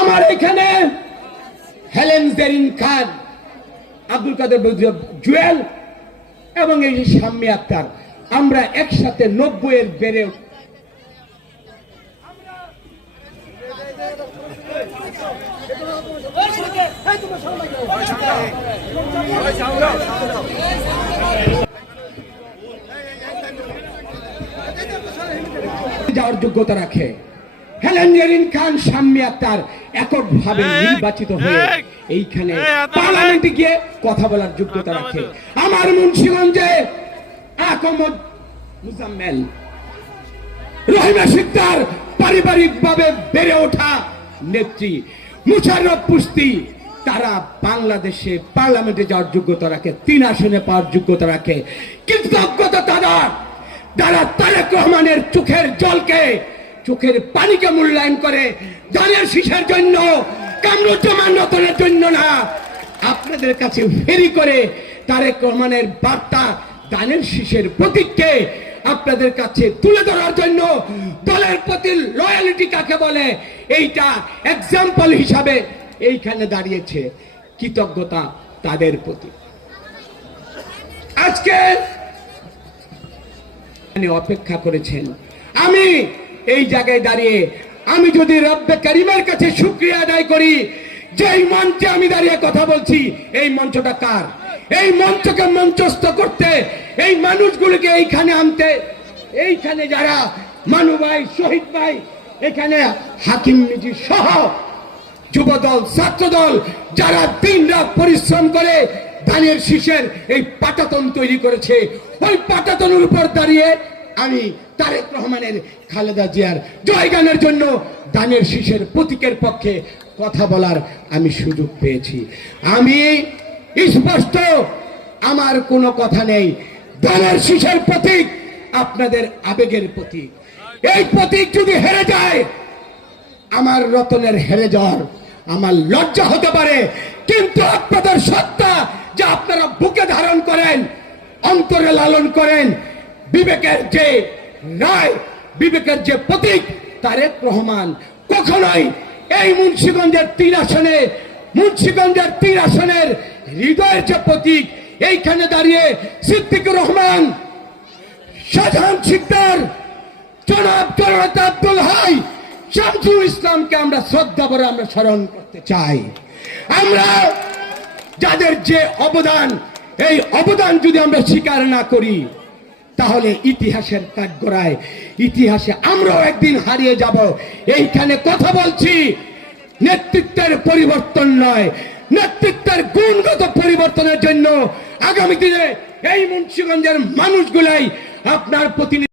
আমার এখানে হেলেন জেরিন খান, আব্দুল কাদের জুয়েল এবং এই শাম্মী আক্তার, আমরা একসাথে 90-এর বেড়ে যাওয়ার যোগ্যতা রাখে। হেলেন জেরিন খান, শাম্মী আক্তার এককভাবে নির্বাচিত হয়ে এইখানে পার্লামেন্টে গিয়ে কথা বলার যোগ্যতা রাখে। আমার মুন্সিগঞ্জে আকমদ মুজাম্মেল, রহিমা সিকদার পারিবারিকভাবে বেড়ে ওঠা নেত্রী, মুশাররফ পুস্তি, তারা বাংলাদেশে পার্লামেন্টে যাওয়ার যোগ্যতা রাখে, 3 আসনে পাওয়ার যোগ্যতা রাখে। কৃতজ্ঞতা তারা তারেক রহমানের চোখের জলকে, চোখের পানিকে মূল্যায়ন করে, ধানের শীষের জন্য, কামরুজ্জামান রতনের জন্য না, আপনাদের কাছে ফেরি করে তারেক রহমানের বার্তা, ধানের শীষের প্রতীককে আপনাদের কাছে তুলে ধরার জন্য দলের প্রতি লয়ালিটি কাকে বলে এইটা এক্সাম্পল হিসাবে এইখানে দাঁড়িয়েছে। কৃতজ্ঞতা তাদের প্রতি। আজকে অপেক্ষা করেছেন, আমি এই জায়গায় দাঁড়িয়ে আমি যদি রব্বে করিমের কাছে শুকরিয়া আদায় করি, যেই মঞ্চে আমি দাঁড়িয়ে কথা বলছি, এই মঞ্চটা কার? এই মঞ্চকে মঞ্চস্থ করতে, এই মানুষগুলোকে এইখানে আনতে, এইখানে যারা মানু ভাই, শহীদ ভাই, এখানে হাকিম মিজি সহ যুবদল, ছাত্রদল, যারা দিনরাত পরিশ্রম করে ধানের শীষের এই পাটাতন তৈরি করেছে, ওই পাটাতনের উপর দাঁড়িয়ে আমি তারেক রহমানের, খালেদা জিয়ার জয়গানের জন্য ধানের শীষের প্রতীকের পক্ষে কথা বলার আমি সুযোগ পেয়েছি। আমি স্পষ্ট, আমার কোনো কথা নেই। ধানের শীষের প্রতীক আপনাদের আবেগের প্রতীক। এই প্রতীক যদি হেরে যায়, আমার রতনের হেরে যাওয়ার আমার লজ্জা হতে পারে, কিন্তু আপনাদের সত্তা যা আপনারা বুকে ধারণ করেন, অন্তরে লালন করেন, বিবেকের যে রায়, বিবেকের যে প্রতীক তারেক রহমান, কখনোই এই মুন্সিগঞ্জের 3 আসনের হৃদয়ের যে প্রতীক, এইখানে দাঁড়িয়ে সিদ্দিকুর রহমান, শাহজাহান শিকদার, জনাব জননেতা আব্দুল হাই, শামসুল ইসলামকে আমরা শ্রদ্ধা করে আমরা স্মরণ করতে চাই। আমরা যাদের যে অবদান, এই অবদান যদি আমরা স্বীকার না করি, তাহলে ইতিহাসের কাঠগড়ায়, ইতিহাসে আমরাও একদিন হারিয়ে যাব। এইখানে কথা বলছি নেতৃত্বের পরিবর্তন নয়, নেতৃত্বের গুণগত পরিবর্তনের জন্য আগামী দিনে এই মুন্সিগঞ্জের মানুষগুলাই আপনার প্রতিনিধি।